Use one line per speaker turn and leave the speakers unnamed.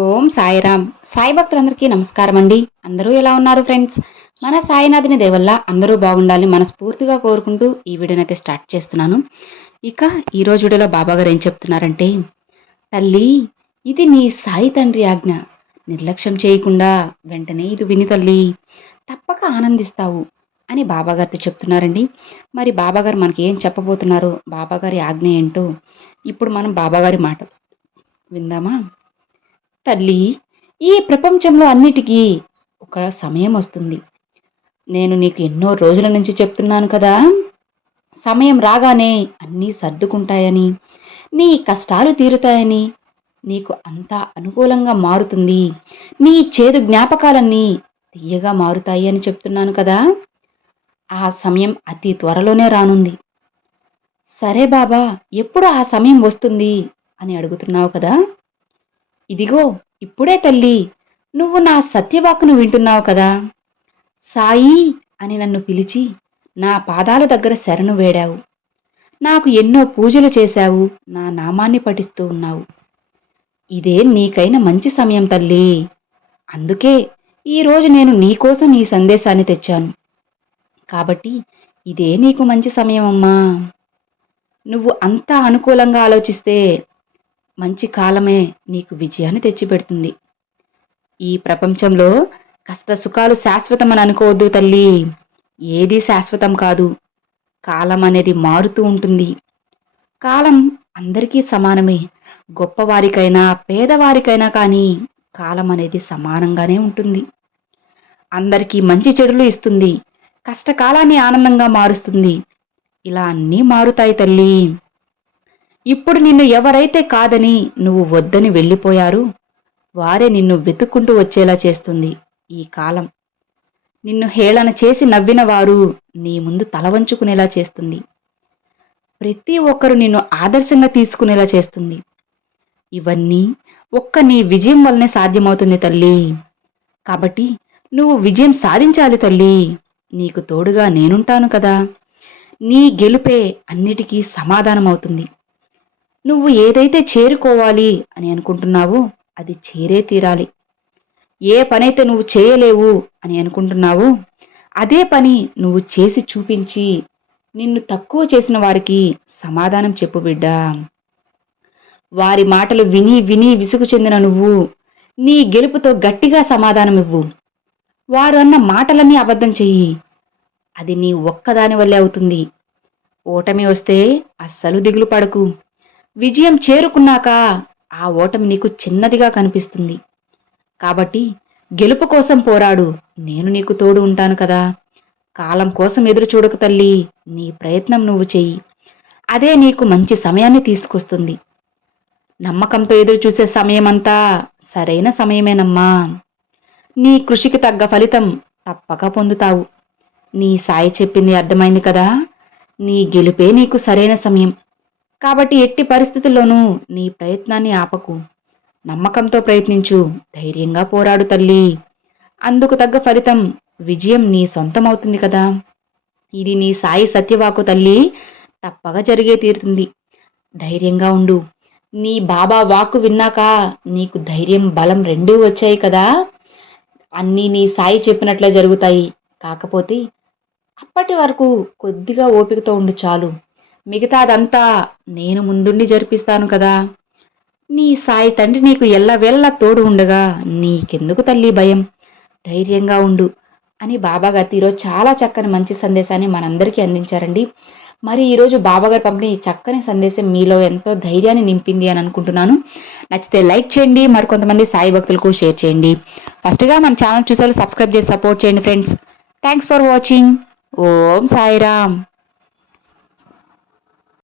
ఓం సాయిరామ్. సాయి భక్తులందరికీ నమస్కారం అండి అందరూ ఎలా ఉన్నారు ఫ్రెండ్స్? మన సాయినాథుని దేవల్ల అందరూ బాగుండాలని మనస్ఫూర్తిగా కోరుకుంటూ ఈ వీడియోని అయితే స్టార్ట్ చేస్తున్నాను. ఇక ఈరోజు వీడియోలో బాబాగారు ఏం చెప్తున్నారంటే తల్లి ఇది నీ సాయి తండ్రి ఆజ్ఞ. నిర్లక్ష్యం చేయకుండా వెంటనే ఇది విని తల్లి. తప్పక ఆనందిస్తావు అని బాబాగారితో చెప్తున్నారండి. మరి బాబాగారు మనకి ఏం చెప్పబోతున్నారు? బాబాగారి ఆజ్ఞ ఏంటో? ఇప్పుడు మనం బాబాగారి మాట విందామా? తల్లి ఈ ప్రపంచంలో అన్నిటికీ ఒక సమయం వస్తుంది. నేను నీకు ఎన్నో రోజుల నుంచి చెప్తున్నాను కదా. సమయం రాగానే అన్నీ సర్దుకుంటాయని నీ కష్టాలు తీరుతాయని నీకు అంతా అనుకూలంగా మారుతుంది. నీ చేదు జ్ఞాపకాలన్నీ తీయగా మారుతాయి అని చెప్తున్నాను కదా. ఆ సమయం అతి త్వరలోనే రానుంది. సరే బాబా ఎప్పుడు ఆ సమయం వస్తుంది అని అడుగుతున్నావు కదా? ఇదిగో ఇప్పుడే తల్లి నువ్వు నా సత్యవాకును వింటున్నావు కదా. సాయి అని నన్ను పిలిచి నా పాదాల దగ్గర శరణు వేడావు. నాకు ఎన్నో పూజలు చేశావు నా నామాన్ని పఠిస్తూ ఉన్నావు. ఇదే నీకైన మంచి సమయం తల్లి. అందుకే ఈరోజు నేను నీకోసం ఈ సందేశాన్ని తెచ్చాను. కాబట్టి ఇదే నీకు మంచి సమయం అమ్మా. నువ్వు అంతా అనుకూలంగా ఆలోచిస్తే మంచి కాలమే నీకు విజయాన్ని తెచ్చిపెడుతుంది. ఈ ప్రపంచంలో కష్ట సుఖాలు శాశ్వతమని అనుకోవద్దు తల్లి. ఏది శాశ్వతం కాదు. కాలం అనేది మారుతూ ఉంటుంది. కాలం అందరికీ సమానమే. గొప్పవారికైనా పేదవారికైనా కానీ కాలం అనేది సమానంగానే ఉంటుంది. అందరికీ మంచి చెడులు ఇస్తుంది. కష్టకాలాన్ని ఆనందంగా మారుస్తుంది. ఇలా అన్నీ మారుతాయి తల్లి. ఇప్పుడు నిన్ను ఎవరైతే కాదని నువ్వు వద్దని వెళ్ళిపోయారు? వారే నిన్ను వెతుక్కుంటూ వచ్చేలా చేస్తుంది ఈ కాలం. నిన్ను హేళన చేసి నవ్విన వారు నీ ముందు తలవంచుకునేలా చేస్తుంది. ప్రతి ఒక్కరు నిన్ను ఆదర్శంగా తీసుకునేలా చేస్తుంది. ఇవన్నీ ఒక్క నీ విజయం వల్లనే సాధ్యమవుతుంది తల్లి. కాబట్టి నువ్వు విజయం సాధించాలి తల్లి. నీకు తోడుగా నేనుంటాను కదా. నీ గెలుపే అన్నిటికీ సమాధానమవుతుంది. నువ్వు ఏదైతే చేరుకోవాలి అని అనుకుంటున్నావో అది చేరే తీరాలి. ఏ పనైతే నువ్వు చేయలేవు అని అనుకుంటున్నావో అదే పని నువ్వు చేసి చూపించి నిన్ను తక్కువ చేసిన వారికి సమాధానం చెప్పు బిడ్డా. వారి మాటలు విని విని విసుగు చెందిన నువ్వు నీ గెలుపుతో గట్టిగా సమాధానం ఇవ్వు. వారు అన్న మాటలన్నీ అబద్ధం చెయ్యి. అది నీ ఒక్కదాని వల్లే అవుతుంది. ఓటమి వస్తే అస్సలు దిగులు పడకు. విజయం చేరుకున్నాక ఆ ఓటమి నీకు చిన్నదిగా కనిపిస్తుంది. కాబట్టి గెలుపు కోసం పోరాడు. నేను నీకు తోడు ఉంటాను కదా. కాలం కోసం ఎదురు చూడకు తల్లి. నీ ప్రయత్నం నువ్వు చెయ్యి. అదే నీకు మంచి సమయాన్ని తీసుకొస్తుంది. నమ్మకంతో ఎదురు చూసే సమయమంతా సరైన సమయమేనమ్మా. నీ కృషికి తగ్గ ఫలితం తప్పక పొందుతావు. నీ సాయి చెప్పింది అర్థమైంది కదా. నీ గెలుపే నీకు సరైన సమయం. కాబట్టి ఎట్టి పరిస్థితుల్లోనూ నీ ప్రయత్నాన్ని ఆపకు. నమ్మకంతో ప్రయత్నించు. ధైర్యంగా పోరాడు తల్లి. అందుకు తగ్గ ఫలితం విజయం నీ సొంతమవుతుంది కదా. ఇది నీ సాయి సత్యవాకు తల్లి. తప్పగా జరిగే తీరుతుంది. ధైర్యంగా ఉండు. నీ బాబా వాక్కు విన్నాక నీకు ధైర్యం బలం రెండూ వచ్చాయి కదా. అన్నీ నీ సాయి చెప్పినట్లే జరుగుతాయి. కాకపోతే అప్పటి వరకు కొద్దిగా ఓపికతో ఉండు చాలు. మిగతాదంతా నేను ముందుండి జరిపిస్తాను కదా. నీ సాయి తండ్రి నీకు ఎల్లవేళ్ళ తోడు ఉండగా నీకెందుకు తల్లి భయం? ధైర్యంగా ఉండు అని బాబాగారు ఈరోజు చాలా చక్కని మంచి సందేశాన్ని మనందరికీ అందించారండి. మరి ఈరోజు బాబాగారు పంపిణీ చక్కని సందేశం మీలో ఎంతో ధైర్యాన్ని నింపింది అని అనుకుంటున్నాను. నచ్చితే లైక్ చేయండి మరి కొంతమంది సాయి భక్తులకు షేర్ చేయండి. ఫస్ట్గా మన ఛానల్ చూసారు సబ్స్క్రైబ్ చేసి సపోర్ట్ చేయండి friends. Thanks for watching. Om Sairam.